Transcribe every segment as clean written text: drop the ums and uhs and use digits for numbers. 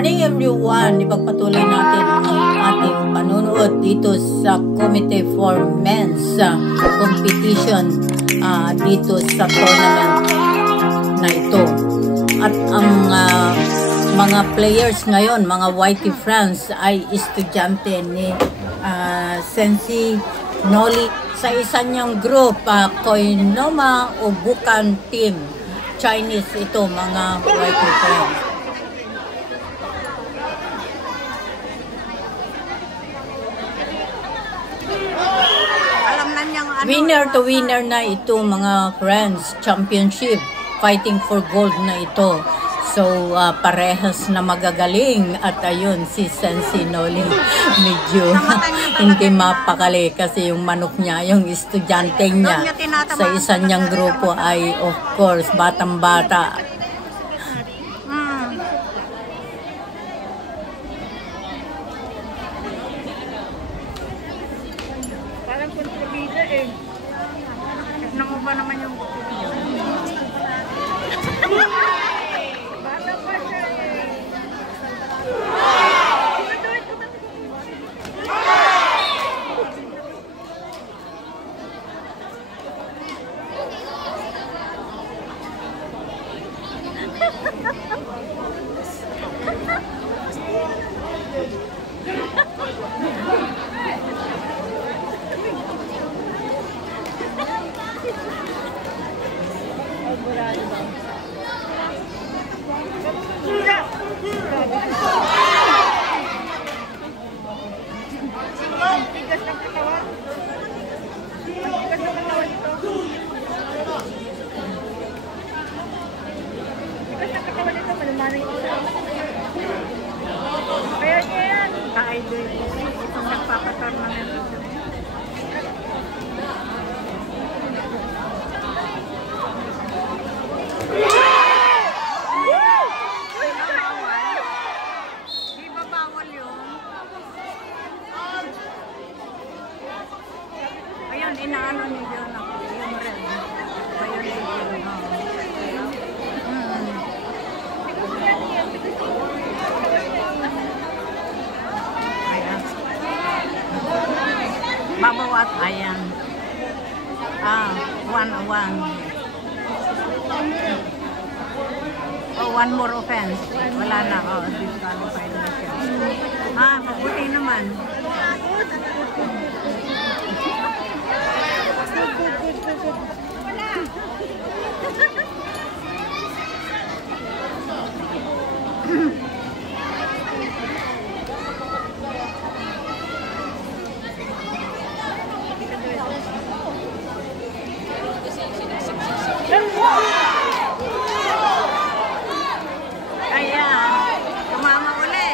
Morning everyone! Ipagpatuloy natin ang ating panunood dito sa Committee for Men's competition dito sa tournament na ito. At ang mga players ngayon, mga Whitey friends, ay estudyante ni Sensei Noli sa isa niyang group, Koinoma o Bukan Team. Chinese ito, mga Whitey friends. Winner to winner na ito mga friends, championship, fighting for gold na ito. So parehas na magagaling at ayun si Sensei Noli medyo hindi mapakali kasi yung manok niya, yung estudyante niya sa isa niyang grupo ay of course batang-bata. Parang kontrabida eh. Tignan mo ba naman yung bata pa siya eh. Tigas ng katawan. Tigas ng katawan ito. Tigas ng katawan ito. Malumanay ito. Kaya niya yan. Ka-idol. Itong nagpapatornament ito. Inaano niyo yun ako, yung red. Violation. Ayan. Babawat, ayan. 1-1. Oh, one more offense. Wala na. Oh, disqualified na siya. Mabuti naman. Ayan, tumama uli.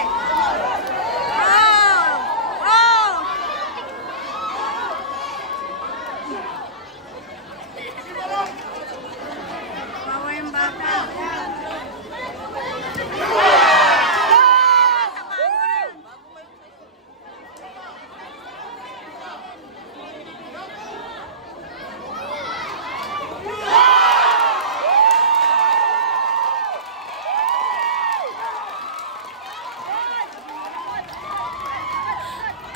Bawa yung bata.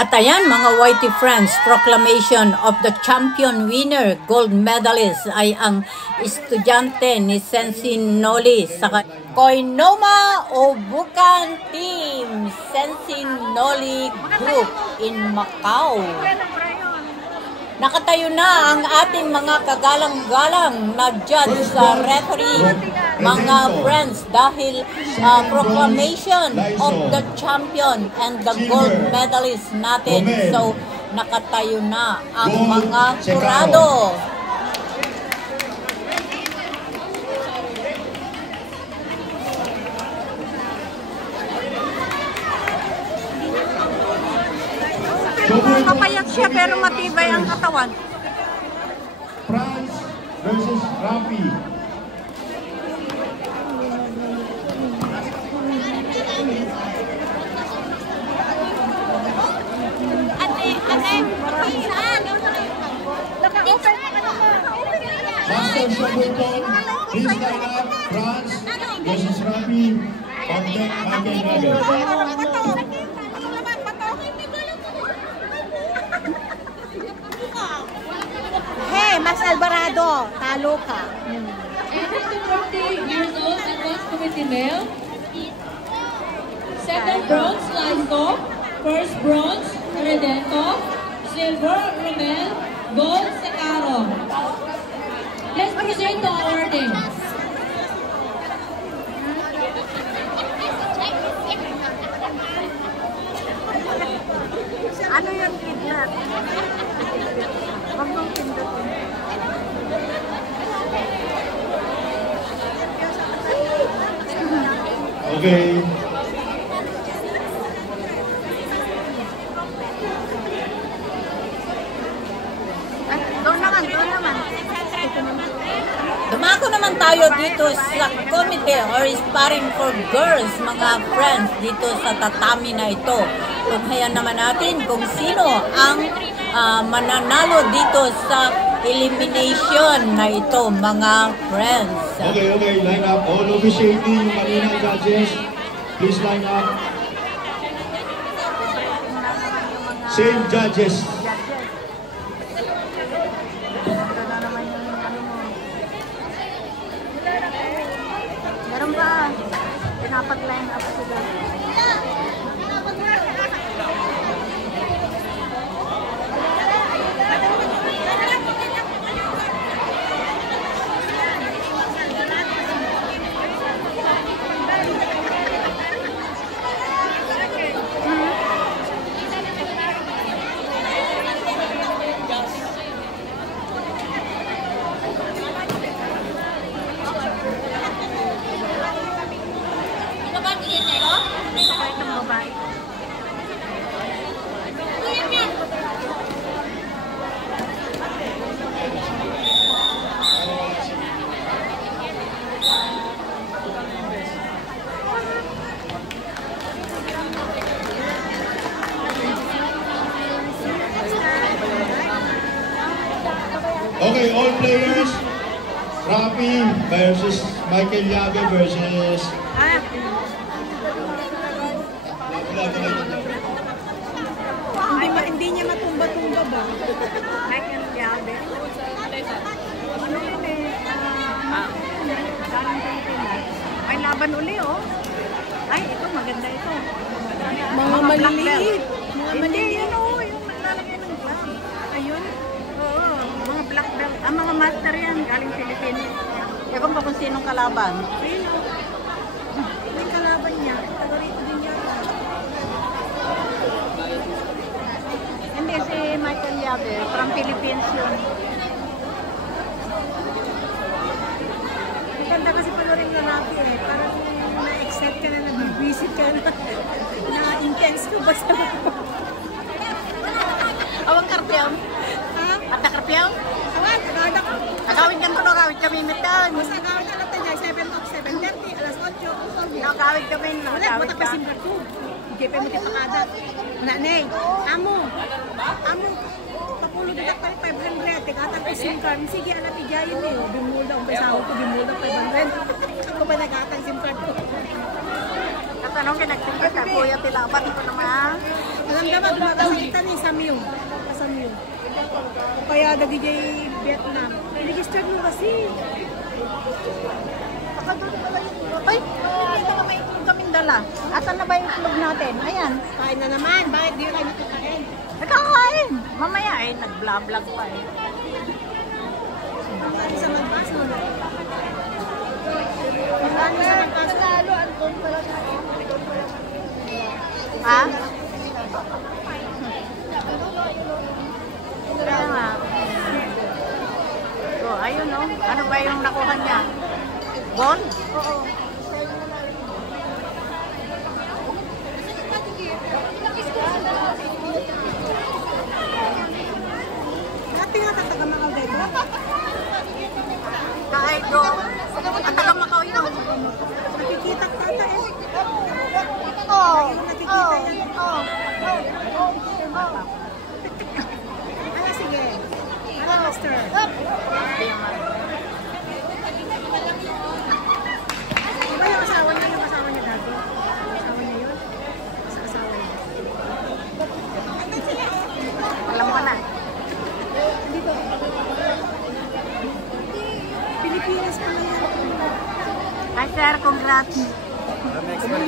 At ayan mga Whitey friends, proclamation of the champion winner, gold medalist ay ang estudyante ni Sensei Noli sa Koinoma o Bukan Team, Sensei Noli Group in Macau. Nakatayo na ang ating mga kagalang-galang na judge sa referee, mga friends, dahil proclamation of the champion and the gold medalist natin. So, nakatayo na ang mga jurado. Kapayat siya pero matibay ang katawan. France versus Rafi. Master Shabulton, please line up. France versus Rafi. Michael Yager. Hey, Max Alvarado, talo ka. And 40 years old, advanced committee male. Second bronze, Laiko. First bronze, Redento. Silver, Romel. Gold, Secaro. Let's proceed to awarding. Ano yung kidnap? Huwag mong pindot. Okay. Ay, doon naman, doon naman. Dumako naman tayo dito sa committee or sparring for girls, mga friends, dito sa tatami na ito. Tunghayan naman natin kung sino ang mananalo dito sa elimination na ito, mga friends. Okay, line up. All officiating, yung Manila judges, please line up. Same judges. Ito na naman yung ano mo. Meron ba? Pinapag-line up sila. Sakay ng babae. Okay, all players. Rafi versus Michael Yager versus... Hindi niya matumba-tumba ba? Michael Yaber. Ano yun eh? Galing Pilipinas. May laban uli oh. Ay, ito maganda ito. Mga maliliit. Hindi, yun oh. Yung lalagay ng glove. Ayun. Oo. Mga black belt. Ang mga master yan. Galing Pilipinas. Ewan ko kung sinong kalaban. Ayun oh. May kalaban niya. Taga rito din yata. Hindi, si Michael Yaber. From Philippines yun. Maganda kasi panorin na natin eh. Parang na-excite ka na, nag-visit ka na. Na-intense ka ba sa Awang karpiyaw. Ha? At nakarpiyaw? Awad, agad ako. Agawin ka to, agawin kami mitan. Basta agawin ka lang tayo, 7:30, alas 8. Agawin kami, Wala, agawin butak ka. pa simbar ko. Hindi pa mo kita Nanay, amo, papulo na pa 500, tigatang ko SIM card. Sige, alam, tigayin eh. Bimulda, ang pasawa ko, bimulda 500. Ako ba nagatang SIM card ko? Katanong kinagtigit ka, kuya tilaban ko naman. Alam naman, dumagawitan eh, Samyong. Kasamyong. Kaya nagigay Vietnam. Register mo kasi. Saka doon pala yung ay, dito na may itlog kaming dala. Asan na ba yung itlog natin? Ayan. Kain na naman. Bakit di kayo nakakain? Nagkakain. Mamaya eh, nag-vlog pa eh. Magkano sa magpas mo? Magkano sa magpas? Nagkalo, Anton pala. Ha? Kaya nga. So, ayun oh. Ano ba yung nakuha niya? Gold? Oo. Dati nga tataga mga dito. Kahit do. Ang taga Macau yun. Nakikita ka ata eh. Oo. Nakikita yan.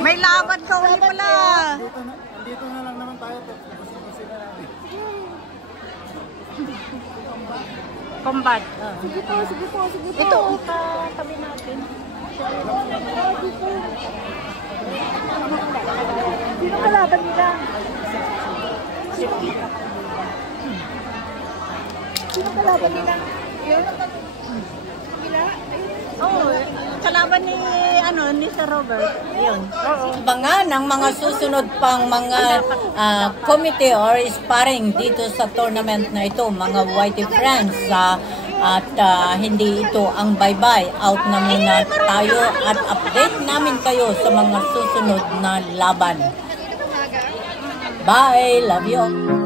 May laban ka uli pala. Dito na lang naman tayo. Tapusin na natin. Combat. Sige po, sige po, sige po. Ito. Tabi natin. Sino kalaban nila? Sino kalaban nila? Yun? Kabila? Oh, kalaban ni Sir Robert. Ayun. Abangan ang mga susunod pang mga committee or sparring dito sa tournament na ito, mga Whitey friends. At hindi ito ang bye-bye. Out na muna tayo at update namin kayo sa mga susunod na laban. Bye! Love you!